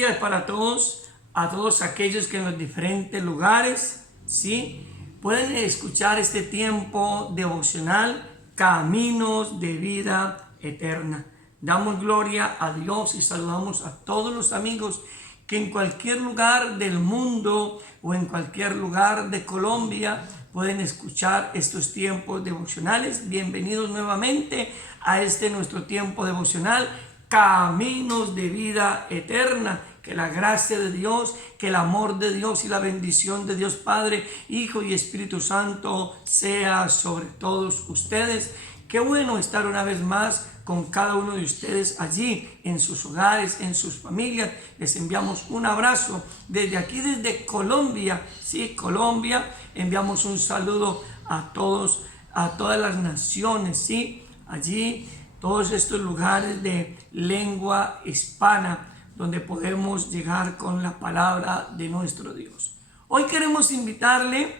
días para todos, a todos aquellos que en los diferentes lugares, ¿sí?, pueden escuchar este tiempo devocional, Caminos de Vida Eterna. Damos gloria a Dios y saludamos a todos los amigos que en cualquier lugar del mundo o en cualquier lugar de Colombia pueden escuchar estos tiempos devocionales. Bienvenidos nuevamente a este nuestro tiempo devocional, Caminos de Vida Eterna. Que la gracia de Dios, que el amor de Dios y la bendición de Dios Padre, Hijo y Espíritu Santo sea sobre todos ustedes. Qué bueno estar una vez más con cada uno de ustedes allí en sus hogares, en sus familias. Les enviamos un abrazo desde aquí, desde Colombia. Sí, Colombia. Enviamos un saludo a todos, a todas las naciones, sí, allí, todos estos lugares de lengua hispana, donde podemos llegar con la palabra de nuestro Dios. Hoy queremos invitarle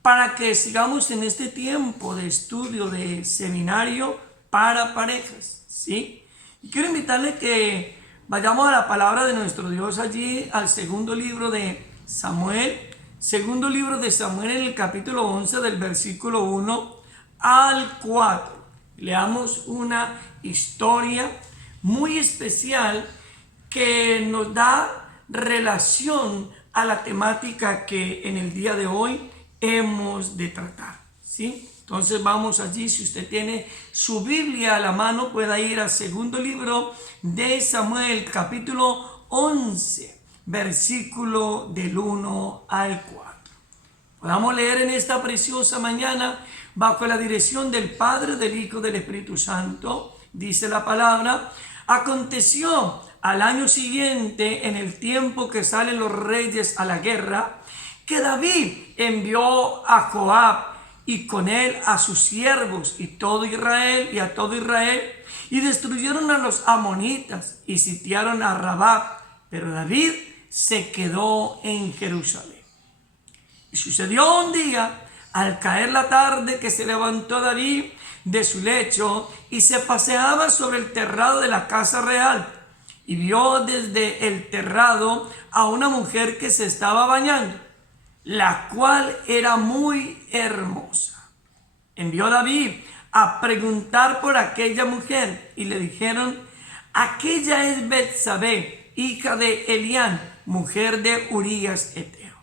para que sigamos en este tiempo de estudio de seminario para parejas, ¿sí? Y quiero invitarle que vayamos a la palabra de nuestro Dios allí, al segundo libro de Samuel, en el capítulo 11 del versículo 1 al 4. Leamos una historia muy especial que nos da relación a la temática que en el día de hoy hemos de tratar, ¿sí? Entonces vamos allí, si usted tiene su Biblia a la mano, pueda ir al segundo libro de Samuel, capítulo 11, versículo del 1 al 4. Podamos leer en esta preciosa mañana, bajo la dirección del Padre, del Hijo y del Espíritu Santo. Dice la palabra: aconteció al año siguiente, en el tiempo que salen los reyes a la guerra, que David envió a Joab y con él a sus siervos y todo Israel, y destruyeron a los amonitas y sitiaron a Rabá, pero David se quedó en Jerusalén. Y sucedió un día, al caer la tarde, que se levantó David de su lecho y se paseaba sobre el terrado de la casa real, y vio desde el terrado a una mujer que se estaba bañando, la cual era muy hermosa. Envió David a preguntar por aquella mujer, y le dijeron: aquella es Betsabé, hija de Elián, mujer de Urías Eteo.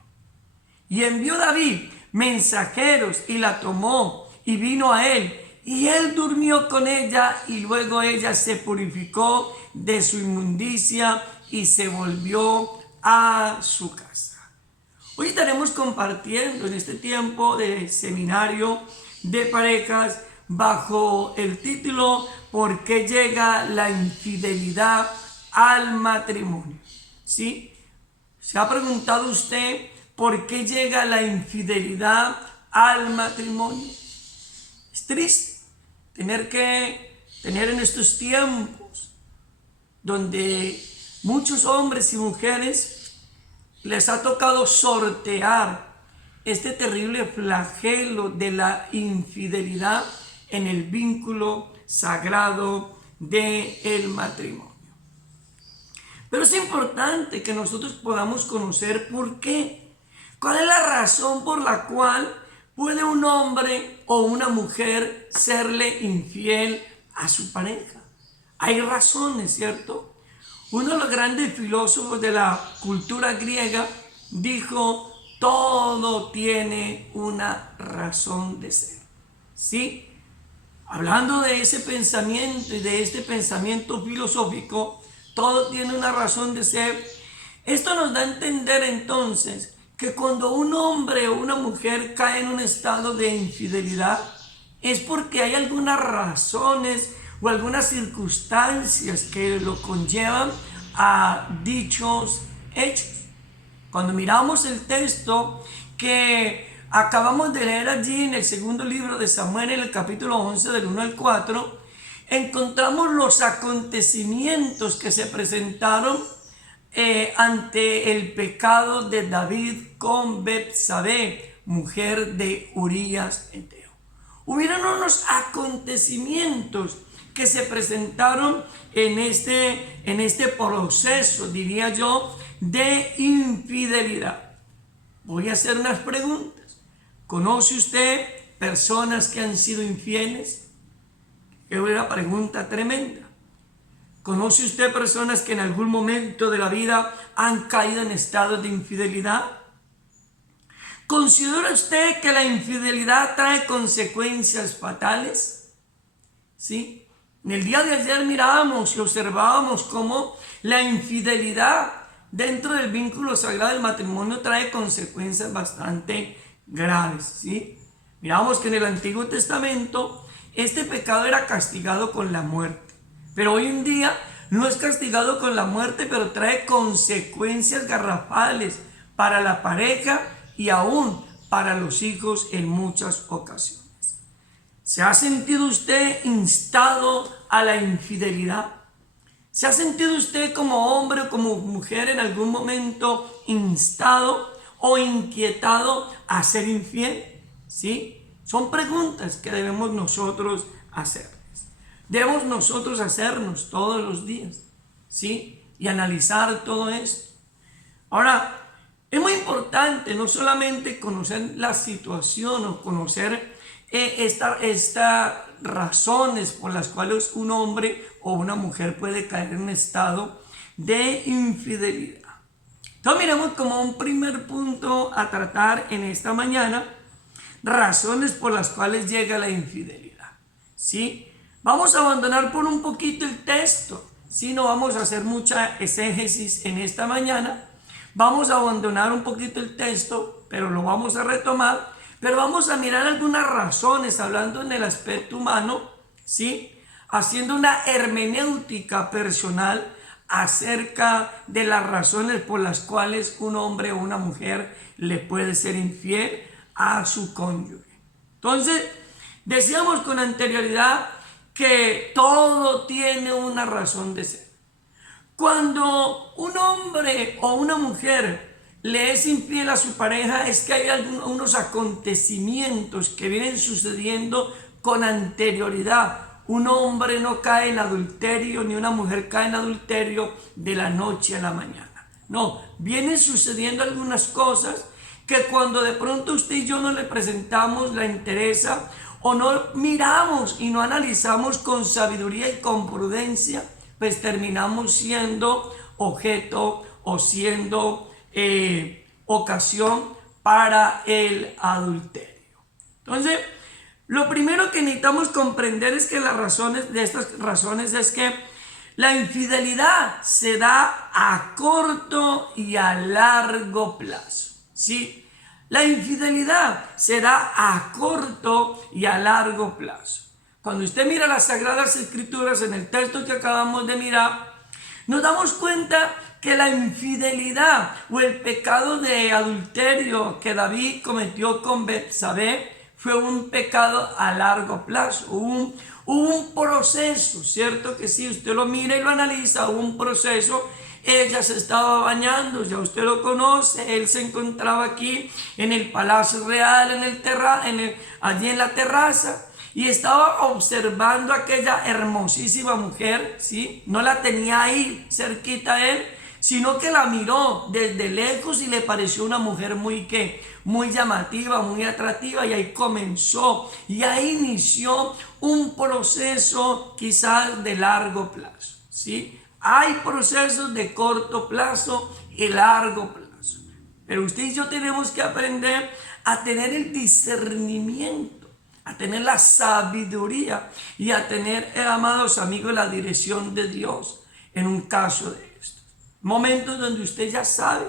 Y envió David mensajeros, y la tomó, y vino a él, y él durmió con ella, y luego ella se purificó de su inmundicia y se volvió a su casa. Hoy estaremos compartiendo en este tiempo de seminario de parejas bajo el título ¿Por qué llega la infidelidad al matrimonio? ¿Sí? ¿Se ha preguntado usted por qué llega la infidelidad al matrimonio? Es triste tener en estos tiempos donde muchos hombres y mujeres les ha tocado sortear este terrible flagelo de la infidelidad en el vínculo sagrado del matrimonio. Pero es importante que nosotros podamos conocer por qué. ¿Cuál es la razón por la cual puede un hombre o una mujer serle infiel a su pareja? Hay razones, ¿cierto? Uno de los grandes filósofos de la cultura griega dijo: todo tiene una razón de ser. ¿Sí? Hablando de ese pensamiento y de este pensamiento filosófico, todo tiene una razón de ser. Esto nos da a entender entonces que cuando un hombre o una mujer cae en un estado de infidelidad, es porque hay algunas razones o algunas circunstancias que lo conllevan a dichos hechos. Cuando miramos el texto que acabamos de leer allí en el segundo libro de Samuel, en el capítulo 11 del 1 al 4, encontramos los acontecimientos que se presentaron ante el pecado de David con Betsabé, mujer de Urías Eteo. Hubieron unos acontecimientos que se presentaron en este proceso, diría yo, de infidelidad. Voy a hacer unas preguntas. ¿Conoce usted personas que han sido infieles? Es una pregunta tremenda. ¿Conoce usted personas que en algún momento de la vida han caído en estados de infidelidad? ¿Considera usted que la infidelidad trae consecuencias fatales? ¿Sí? En el día de ayer mirábamos y observábamos cómo la infidelidad dentro del vínculo sagrado del matrimonio trae consecuencias bastante graves. ¿Sí? Miramos que en el Antiguo Testamento este pecado era castigado con la muerte. Pero hoy en día no es castigado con la muerte, pero trae consecuencias garrafales para la pareja y aún para los hijos en muchas ocasiones. ¿Se ha sentido usted instado a la infidelidad? ¿Se ha sentido usted como hombre o como mujer en algún momento instado o inquietado a ser infiel? ¿Sí? Son preguntas que debemos nosotros hacer. Debemos nosotros hacernos todos los días, ¿sí? Y analizar todo esto. Ahora, es muy importante no solamente conocer la situación o conocer estas razones por las cuales un hombre o una mujer puede caer en un estado de infidelidad. Entonces miremos como un primer punto a tratar en esta mañana, razones por las cuales llega la infidelidad, ¿sí? Vamos a abandonar por un poquito el texto, ¿sí? No vamos a hacer mucha exégesis en esta mañana. Vamos a abandonar un poquito el texto, pero lo vamos a retomar. Pero vamos a mirar algunas razones, hablando en el aspecto humano, ¿sí? Haciendo una hermenéutica personal acerca de las razones por las cuales un hombre o una mujer le puede ser infiel a su cónyuge. Entonces, decíamos con anterioridad que todo tiene una razón de ser. Cuando un hombre o una mujer le es infiel a su pareja, es que hay unos acontecimientos que vienen sucediendo con anterioridad. Un hombre no cae en adulterio, ni una mujer cae en adulterio de la noche a la mañana. No, vienen sucediendo algunas cosas que cuando de pronto usted y yo no le presentamos la interesa o no miramos y no analizamos con sabiduría y con prudencia, pues terminamos siendo objeto o siendo ocasión para el adulterio. Entonces, lo primero que necesitamos comprender es que las razones de estas razones es que la infidelidad se da a corto y a largo plazo, ¿sí? La infidelidad se da a corto y a largo plazo. Cuando usted mira las Sagradas Escrituras en el texto que acabamos de mirar, nos damos cuenta que la infidelidad o el pecado de adulterio que David cometió con Betsabé fue un pecado a largo plazo. Hubo un proceso, ¿cierto? Que si usted lo mira y lo analiza, hubo un proceso. Ella se estaba bañando, ya usted lo conoce, él se encontraba aquí en el Palacio Real, allí en la terraza, y estaba observando a aquella hermosísima mujer, ¿sí? No la tenía ahí cerquita a él, sino que la miró desde lejos y le pareció una mujer muy llamativa, muy atractiva, y ahí comenzó, y ahí inició un proceso quizás de largo plazo, ¿sí? Hay procesos de corto plazo y largo plazo, pero usted y yo tenemos que aprender a tener el discernimiento, a tener la sabiduría y a tener, amados amigos, la dirección de Dios en un caso de estos. Momentos donde usted ya sabe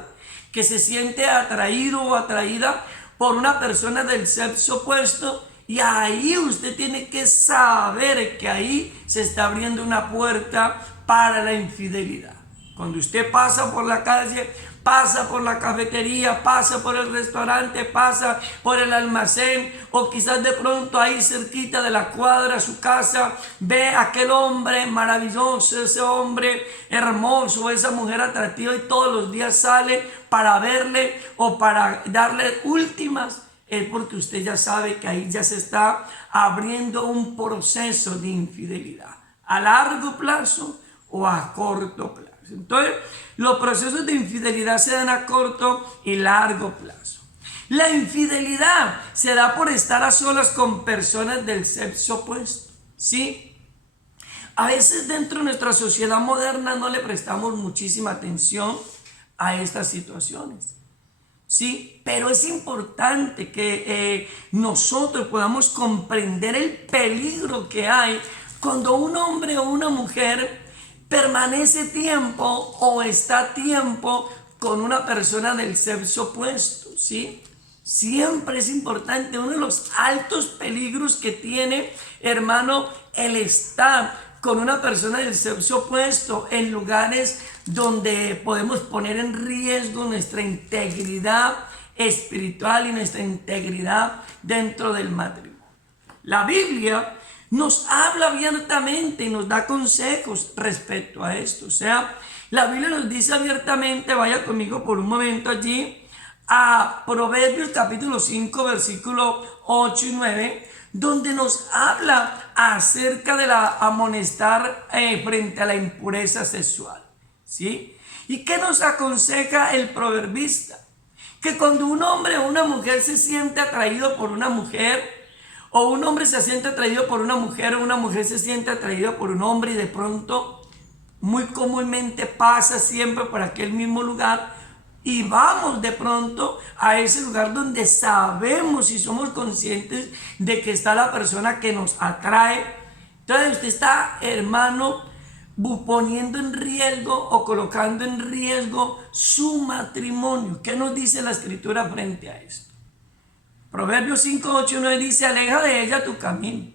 que se siente atraído o atraída por una persona del sexo opuesto, y ahí usted tiene que saber que ahí se está abriendo una puerta para la infidelidad. Cuando usted pasa por la calle, pasa por la cafetería, pasa por el restaurante, pasa por el almacén, o quizás de pronto ahí cerquita de la cuadra, su casa, ve a aquel hombre maravilloso, ese hombre hermoso, esa mujer atractiva, y todos los días sale para verle o para darle últimas. Es porque usted ya sabe que ahí ya se está abriendo un proceso de infidelidad. a largo plazo o a corto plazo. Entonces, los procesos de infidelidad se dan a corto y largo plazo. La infidelidad se da por estar a solas con personas del sexo opuesto, ¿sí? A veces dentro de nuestra sociedad moderna no le prestamos muchísima atención a estas situaciones, ¿sí? Pero es importante que nosotros podamos comprender el peligro que hay cuando un hombre o una mujer permanece tiempo o está tiempo con una persona del sexo opuesto, ¿sí? Siempre es importante, uno de los altos peligros que tiene, hermano, el estar con una persona del sexo opuesto en lugares donde podemos poner en riesgo nuestra integridad espiritual y nuestra integridad dentro del matrimonio. La Biblia nos habla abiertamente y nos da consejos respecto a esto. O sea, la Biblia nos dice abiertamente, vaya conmigo por un momento allí, a Proverbios capítulo 5, versículo 8 y 9, donde nos habla acerca de la amonestar frente a la impureza sexual, ¿sí? ¿Y qué nos aconseja el proverbista? Que cuando un hombre o una mujer se siente atraído por una mujer, o un hombre se siente atraído por una mujer se siente atraída por un hombre, y de pronto, muy comúnmente pasa siempre por aquel mismo lugar, y vamos de pronto a ese lugar donde sabemos y somos conscientes de que está la persona que nos atrae. Entonces usted está, hermano, poniendo en riesgo o colocando en riesgo su matrimonio. ¿Qué nos dice la Escritura frente a esto? Proverbios 5, 8 y 9 dice: aleja de ella tu camino,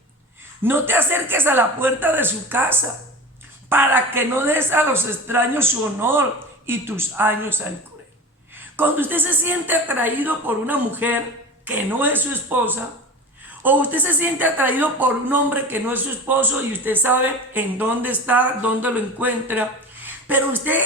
no te acerques a la puerta de su casa, para que no des a los extraños su honor y tus años al cruel. Cuando usted se siente atraído por una mujer que no es su esposa, o usted se siente atraído por un hombre que no es su esposo y usted sabe en dónde está, dónde lo encuentra, pero usted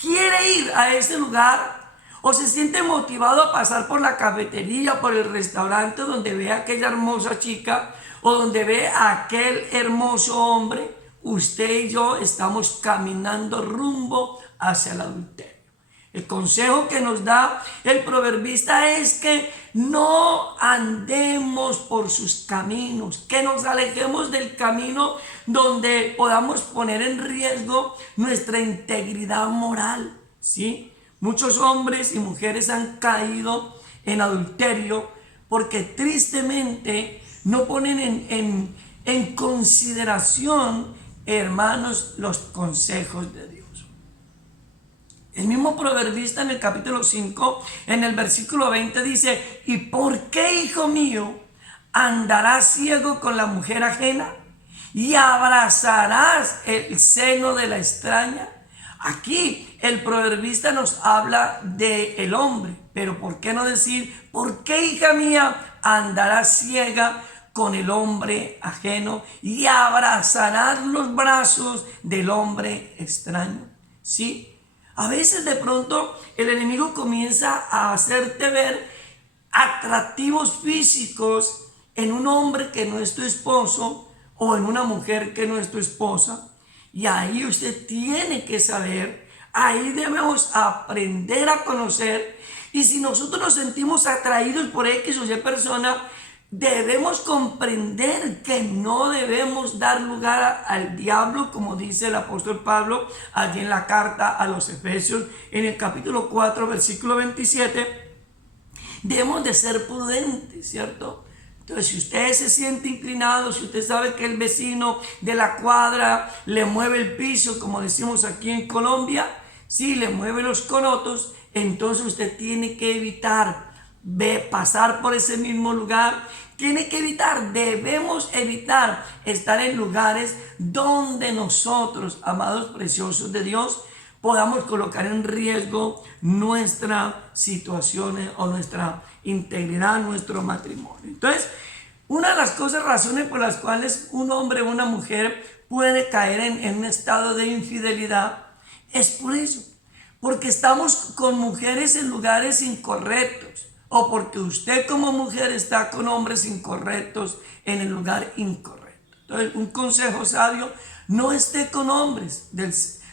quiere ir a ese lugar, o se siente motivado a pasar por la cafetería, por el restaurante donde ve a aquella hermosa chica o donde ve a aquel hermoso hombre, usted y yo estamos caminando rumbo hacia el adulterio. El consejo que nos da el proverbista es que no andemos por sus caminos, que nos alejemos del camino donde podamos poner en riesgo nuestra integridad moral, ¿sí? Muchos hombres y mujeres han caído en adulterio porque tristemente no ponen en consideración, hermanos, los consejos de Dios. El mismo proverbista en el capítulo 5, en el versículo 20 dice: ¿y por qué, hijo mío, andarás ciego con la mujer ajena y abrazarás el seno de la extraña? Aquí el proverbista nos habla del hombre, pero ¿por qué no decir: ¿por qué, hija mía, andarás ciega con el hombre ajeno y abrazarás los brazos del hombre extraño? ¿Sí? A veces de pronto el enemigo comienza a hacerte ver atractivos físicos en un hombre que no es tu esposo o en una mujer que no es tu esposa. Y ahí usted tiene que saber, ahí debemos aprender a conocer. Y si nosotros nos sentimos atraídos por X o Y persona, debemos comprender que no debemos dar lugar al diablo, como dice el apóstol Pablo allí en la carta a los Efesios, en el capítulo 4, versículo 27. Debemos de ser prudentes, ¿cierto? Entonces, si usted se siente inclinado, si usted sabe que el vecino de la cuadra le mueve el piso, como decimos aquí en Colombia, si le mueve los corotos, entonces usted tiene que evitar pasar por ese mismo lugar. Debemos evitar estar en lugares donde nosotros, amados preciosos de Dios, podamos colocar en riesgo nuestra situación o nuestra integridad, nuestro matrimonio. Entonces, una de las razones por las cuales un hombre o una mujer puede caer en un estado de infidelidad es por eso, porque estamos con mujeres en lugares incorrectos, o porque usted como mujer está con hombres incorrectos en el lugar incorrecto. Entonces, un consejo sabio: No esté con hombres,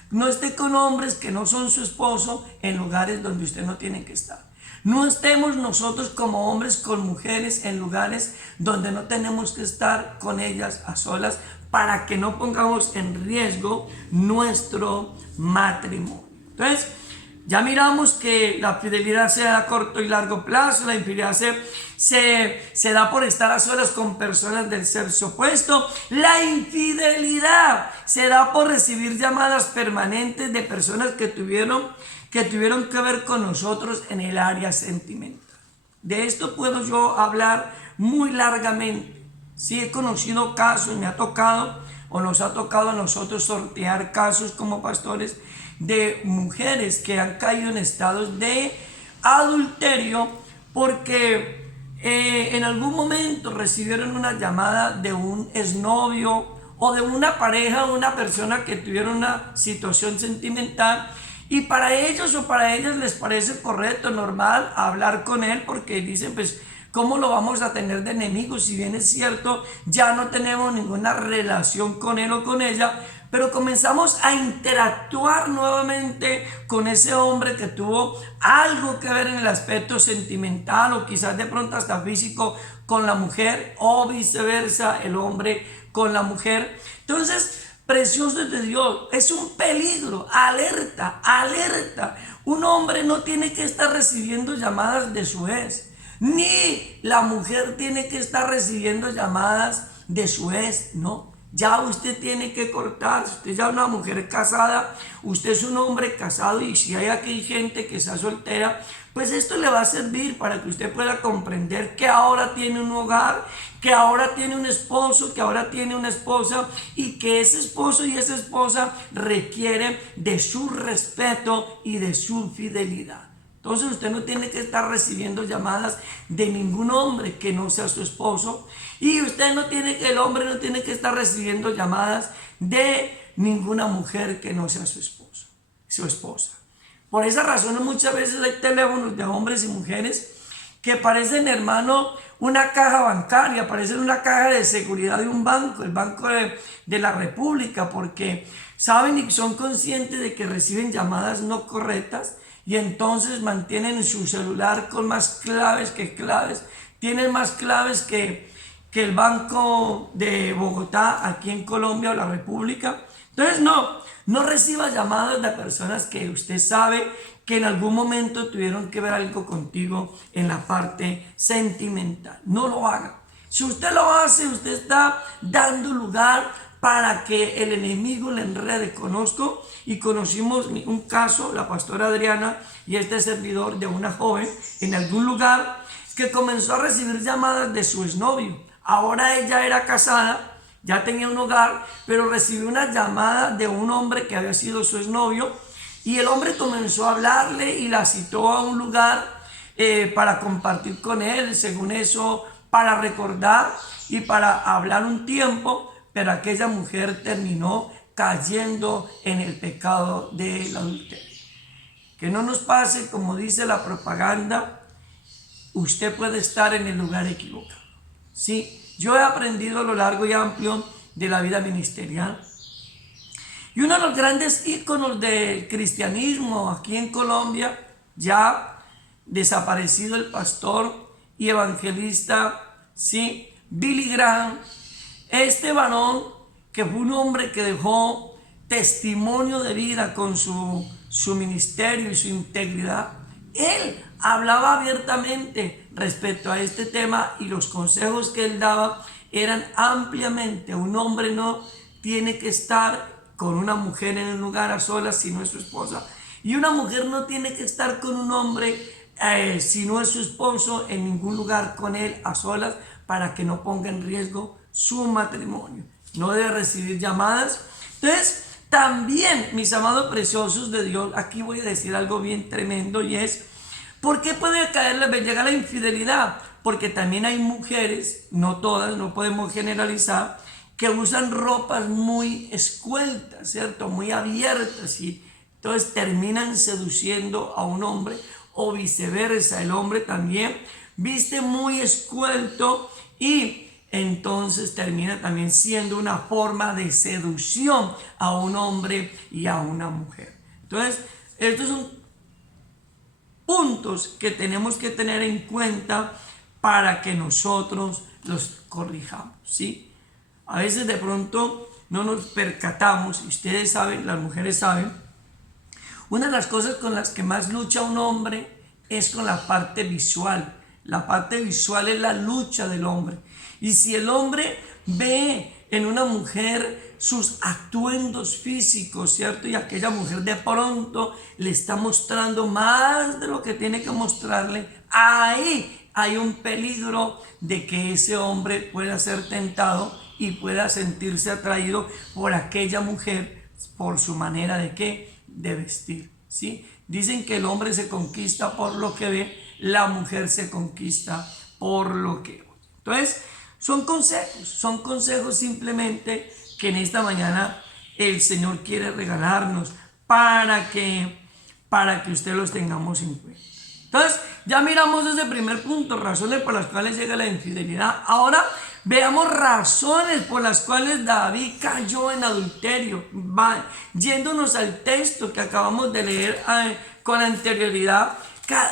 no esté con hombres que no son su esposo en lugares donde usted no tiene que estar. No estemos nosotros como hombres con mujeres en lugares donde no tenemos que estar con ellas a solas, para que no pongamos en riesgo nuestro matrimonio. Entonces, ya miramos que la fidelidad se da a corto y largo plazo. La infidelidad se da por estar a solas con personas del sexo opuesto. La infidelidad se da por recibir llamadas permanentes de personas que tuvieron que ver con nosotros en el área sentimental. De esto puedo yo hablar muy largamente. Sí, he conocido casos, me ha tocado o nos ha tocado a nosotros sortear casos como pastores de mujeres que han caído en estados de adulterio porque en algún momento recibieron una llamada de un exnovio o de una pareja o una persona que tuvieron una situación sentimental, y para ellos o para ellas les parece correcto, normal hablar con él, porque dicen, pues, ¿cómo lo vamos a tener de enemigos? Si bien es cierto, ya no tenemos ninguna relación con él o con ella, pero comenzamos a interactuar nuevamente con ese hombre que tuvo algo que ver en el aspecto sentimental o quizás de pronto hasta físico con la mujer, o viceversa, el hombre con la mujer. Entonces, preciosos de Dios, es un peligro, alerta, alerta. Un hombre no tiene que estar recibiendo llamadas de su ex, ni la mujer tiene que estar recibiendo llamadas de su ex, no. Ya usted tiene que cortar. Si usted ya es una mujer casada, usted es un hombre casado, y si hay aquí gente que está soltera, pues esto le va a servir para que usted pueda comprender que ahora tiene un hogar, que ahora tiene un esposo, que ahora tiene una esposa, y que ese esposo y esa esposa requieren de su respeto y de su fidelidad. Entonces usted no tiene que estar recibiendo llamadas de ningún hombre que no sea su esposo, y el hombre no tiene que estar recibiendo llamadas de ninguna mujer que no sea su esposa. Por esa razón muchas veces hay teléfonos de hombres y mujeres que parecen, hermano, una caja bancaria, parecen una caja de seguridad de un banco, el Banco de la República, porque saben y son conscientes de que reciben llamadas no correctas, y entonces mantienen su celular con más claves que claves, tienen más claves que el Banco de Bogotá aquí en Colombia o la República. Entonces no reciba llamadas de personas que usted sabe que en algún momento tuvieron que ver algo contigo en la parte sentimental. No lo haga. Si usted lo hace, usted está dando lugar para que el enemigo le enrede. Conocimos un caso, la pastora Adriana y este servidor, de una joven en algún lugar que comenzó a recibir llamadas de su exnovio. Ahora ella era casada, ya tenía un hogar, pero recibió una llamada de un hombre que había sido su exnovio, y el hombre comenzó a hablarle y la citó a un lugar para compartir con él, según eso, para recordar y para hablar un tiempo, pero aquella mujer terminó cayendo en el pecado del adulterio. Que no nos pase, como dice la propaganda, usted puede estar en el lugar equivocado. Sí, yo he aprendido a lo largo y amplio de la vida ministerial. Y uno de los grandes íconos del cristianismo aquí en Colombia, ya desaparecido, el pastor y evangelista, sí, Billy Graham, este varón que fue un hombre que dejó testimonio de vida con su ministerio y su integridad, él hablaba abiertamente respecto a este tema, y los consejos que él daba eran ampliamente: un hombre no tiene que estar con una mujer en un lugar a solas si no es su esposa, y una mujer no tiene que estar con un hombre si no es su esposo en ningún lugar con él a solas, para que no ponga en riesgo su matrimonio. No debe recibir llamadas. Entonces, también, mis amados preciosos de Dios, aquí voy a decir algo bien tremendo, y es: ¿por qué puede llegar la infidelidad? Porque también hay mujeres, no todas, no podemos generalizar, que usan ropas muy escueltas, ¿cierto? Muy abiertas, y entonces terminan seduciendo a un hombre, o viceversa, el hombre también viste muy escuelto y entonces termina también siendo una forma de seducción a un hombre y a una mujer. Entonces, estos son puntos que tenemos que tener en cuenta para que nosotros los corrijamos, ¿sí? A veces de pronto no nos percatamos, y ustedes saben, las mujeres saben, una de las cosas con las que más lucha un hombre es con la parte visual. La parte visual es la lucha del hombre. Y si el hombre ve en una mujer sus atuendos físicos, ¿cierto? Y aquella mujer de pronto le está mostrando más de lo que tiene que mostrarle, ahí hay un peligro de que ese hombre pueda ser tentado y pueda sentirse atraído por aquella mujer, por su manera de ¿qué? De vestir, ¿sí? Dicen que el hombre se conquista por lo que ve, la mujer se conquista por lo que oye. Entonces, son consejos simplemente que en esta mañana el Señor quiere regalarnos para que usted los tengamos en cuenta. Entonces, ya miramos ese primer punto, razones por las cuales llega la infidelidad. Ahora veamos razones por las cuales David cayó en adulterio. Yéndonos al texto que acabamos de leer con anterioridad,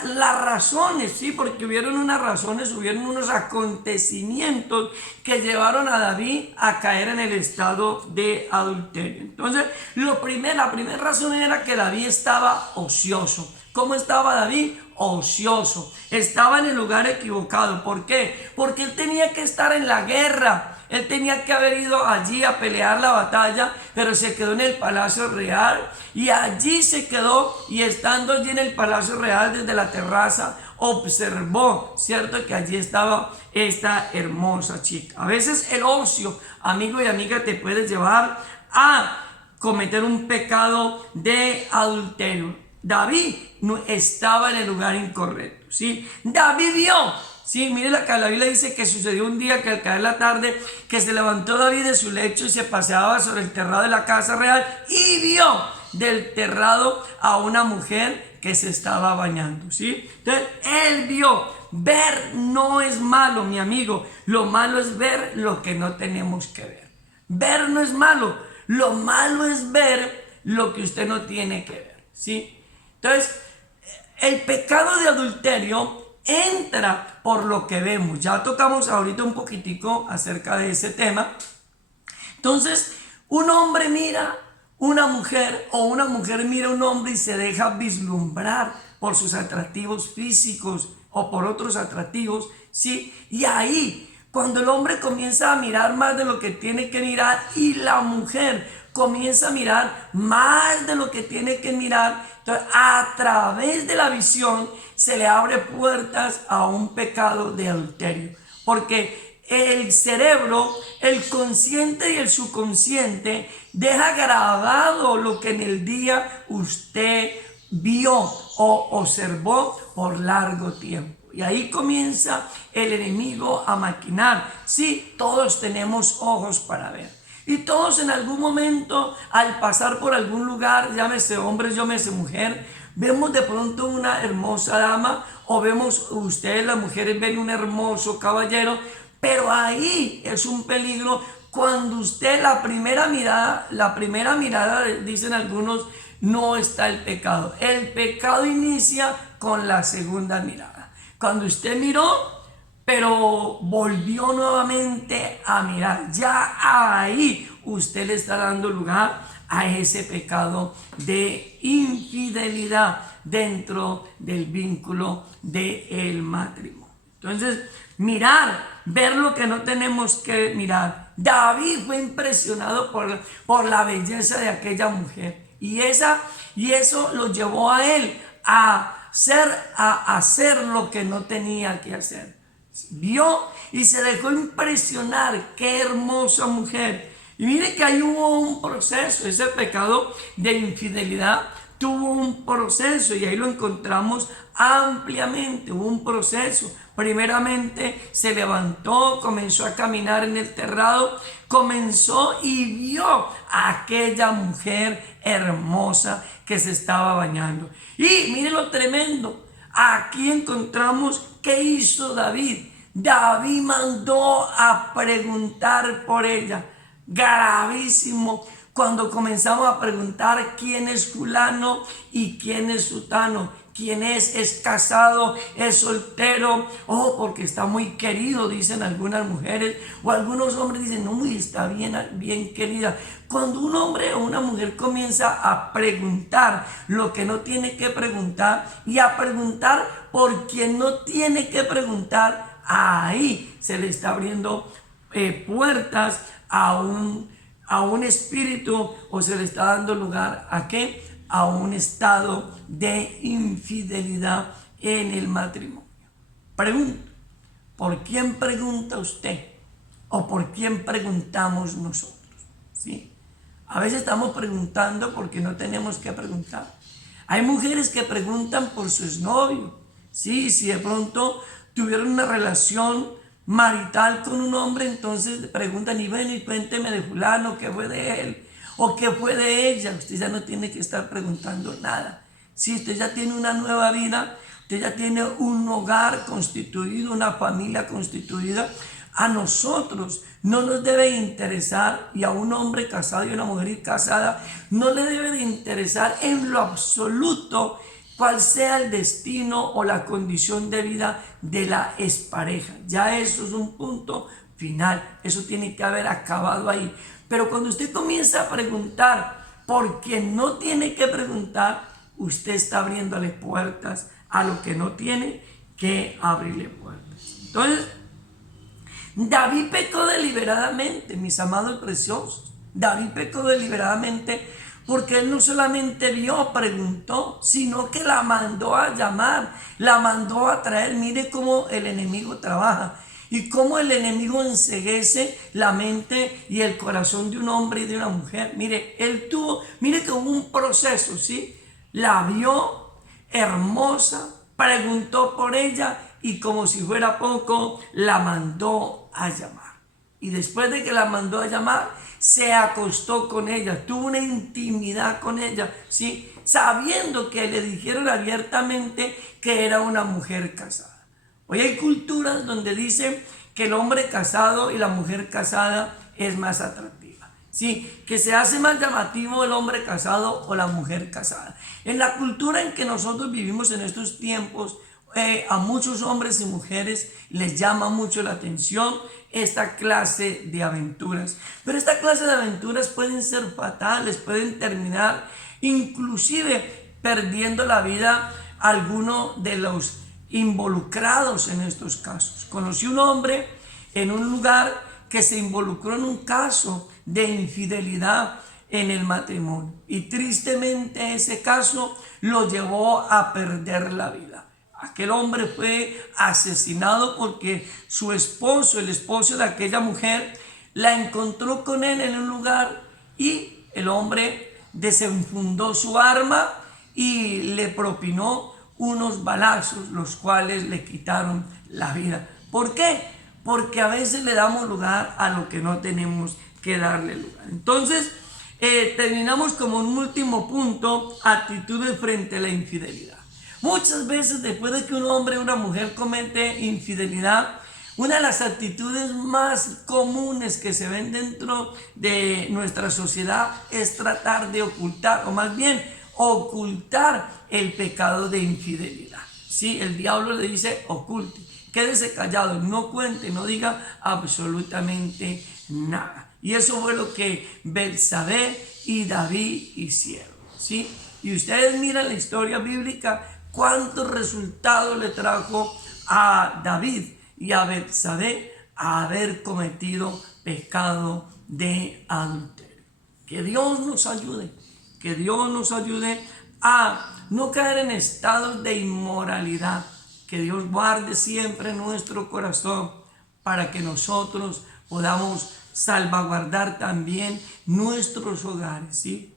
las razones, sí, porque hubieron unas razones, hubieron unos acontecimientos que llevaron a David a caer en el estado de adulterio. Entonces, la primera razón era que David estaba ocioso. ¿Cómo estaba David? Ocioso. Estaba en el lugar equivocado. ¿Por qué? Porque él tenía que estar en la guerra. Él tenía que haber ido allí a pelear la batalla, pero se quedó en el Palacio Real y allí se quedó, y estando allí en el Palacio Real desde la terraza observó, ¿cierto? Que allí estaba esta hermosa chica. A veces el ocio, amigo y amiga, te puede llevar a cometer un pecado de adulterio. David no estaba en el lugar incorrecto, ¿sí? David vio. Sí, mire, la Biblia dice que sucedió un día que al caer la tarde, que se levantó David de su lecho y se paseaba sobre el terrado de la casa real y vio del terrado a una mujer que se estaba bañando, ¿sí? Entonces, él vio. Ver no es malo, mi amigo. Lo malo es ver lo que no tenemos que ver. Ver no es malo. Lo malo es ver lo que usted no tiene que ver, ¿sí? Entonces, el pecado de adulterio entra por lo que vemos. Ya tocamos ahorita un poquitico acerca de ese tema. Entonces, un hombre mira una mujer, o una mujer mira a un hombre y se deja vislumbrar por sus atractivos físicos o por otros atractivos, ¿sí? Y ahí, cuando el hombre comienza a mirar más de lo que tiene que mirar y la mujer comienza a mirar más de lo que tiene que mirar, entonces a través de la visión se le abre puertas a un pecado de adulterio, porque el cerebro, el consciente y el subconsciente deja grabado lo que en el día usted vio o observó por largo tiempo. Y ahí comienza el enemigo a maquinar. Sí, todos tenemos ojos para ver. Y todos en algún momento, al pasar por algún lugar, llámese hombre, llámese mujer, vemos de pronto una hermosa dama, o vemos, ustedes las mujeres ven un hermoso caballero, pero ahí es un peligro cuando usted la primera mirada, dicen algunos, no está el pecado. El pecado inicia con la segunda mirada. Cuando usted miró, pero volvió nuevamente a mirar, ya ahí usted le está dando lugar a ese pecado de infidelidad dentro del vínculo del matrimonio. Entonces, ver lo que no tenemos que mirar. David fue impresionado por la belleza de aquella mujer, y eso lo llevó a él a hacer lo que no tenía que hacer. Vio y se dejó impresionar. Qué hermosa mujer. Y mire que ahí hubo un proceso. Ese pecado de infidelidad tuvo un proceso, y ahí lo encontramos ampliamente. Hubo un proceso. Primeramente se levantó, comenzó a caminar en el terrado, comenzó y vio a aquella mujer hermosa que se estaba bañando. Y mire lo tremendo. Aquí encontramos qué hizo David. David mandó a preguntar por ella. Gravísimo cuando comenzamos a preguntar quién es fulano y quién es sutano, quién es casado, es soltero, porque está muy querido, dicen algunas mujeres, o algunos hombres dicen, no, está bien querida. Cuando un hombre o una mujer comienza a preguntar lo que no tiene que preguntar y a preguntar por quien no tiene que preguntar, ahí se le está abriendo puertas a un espíritu, o se le está dando lugar ¿a qué? A un estado de infidelidad en el matrimonio. Pregunto, ¿por quién pregunta usted? ¿O por quién preguntamos nosotros? ¿Sí? A veces estamos preguntando porque no tenemos que preguntar. Hay mujeres que preguntan por su exnovio. Sí, si de pronto tuvieron una relación marital con un hombre, entonces preguntan, y ven y cuénteme de fulano, qué fue de él o qué fue de ella. Usted ya no tiene que estar preguntando nada. Si usted ya tiene una nueva vida, usted ya tiene un hogar constituido, una familia constituida, a nosotros no nos debe interesar, y a un hombre casado y una mujer casada no le debe de interesar en lo absoluto cuál sea el destino o la condición de vida de la expareja. Ya eso es un punto final, eso tiene que haber acabado ahí. Pero cuando usted comienza a preguntar por quien no tiene que preguntar, usted está abriéndole puertas a lo que no tiene que abrirle puertas. Entonces, David pecó deliberadamente, mis amados preciosos. David pecó deliberadamente porque él no solamente vio, preguntó, sino que la mandó a llamar, la mandó a traer. Mire cómo el enemigo trabaja y cómo el enemigo enceguece la mente y el corazón de un hombre y de una mujer. Mire que hubo un proceso, ¿sí? La vio hermosa, preguntó por ella y como si fuera poco, la mandó a llamar. Y después de que la mandó a llamar, se acostó con ella, tuvo una intimidad con ella, ¿sí? Sabiendo que le dijeron abiertamente que era una mujer casada. Hoy hay culturas donde dicen que el hombre casado y la mujer casada es más atractiva, ¿sí? Que se hace más llamativo el hombre casado o la mujer casada. En la cultura en que nosotros vivimos en estos tiempos, a muchos hombres y mujeres les llama mucho la atención esta clase de aventuras. Pero esta clase de aventuras pueden ser fatales, pueden terminar inclusive perdiendo la vida alguno de los involucrados en estos casos. Conocí un hombre en un lugar que se involucró en un caso de infidelidad en el matrimonio y tristemente ese caso lo llevó a perder la vida. Aquel hombre fue asesinado porque su esposo, el esposo de aquella mujer, la encontró con él en un lugar y el hombre desenfundó su arma y le propinó unos balazos, los cuales le quitaron la vida. ¿Por qué? Porque a veces le damos lugar a lo que no tenemos que darle lugar. Entonces, terminamos como un último punto, actitudes frente a la infidelidad. Muchas veces después de que un hombre o una mujer comete infidelidad, una de las actitudes más comunes que se ven dentro de nuestra sociedad es tratar de ocultar, o más bien ocultar el pecado de infidelidad. Sí, el diablo le dice oculte, quédese callado, no cuente, no diga absolutamente nada. Y eso fue lo que Betsabé y David hicieron, ¿sí? Y ustedes miran la historia bíblica, cuántos resultados le trajo a David y a Betsabé a haber cometido pecado de adulterio. Que Dios nos ayude, que Dios nos ayude a no caer en estados de inmoralidad, que Dios guarde siempre nuestro corazón para que nosotros podamos salvaguardar también nuestros hogares, ¿sí?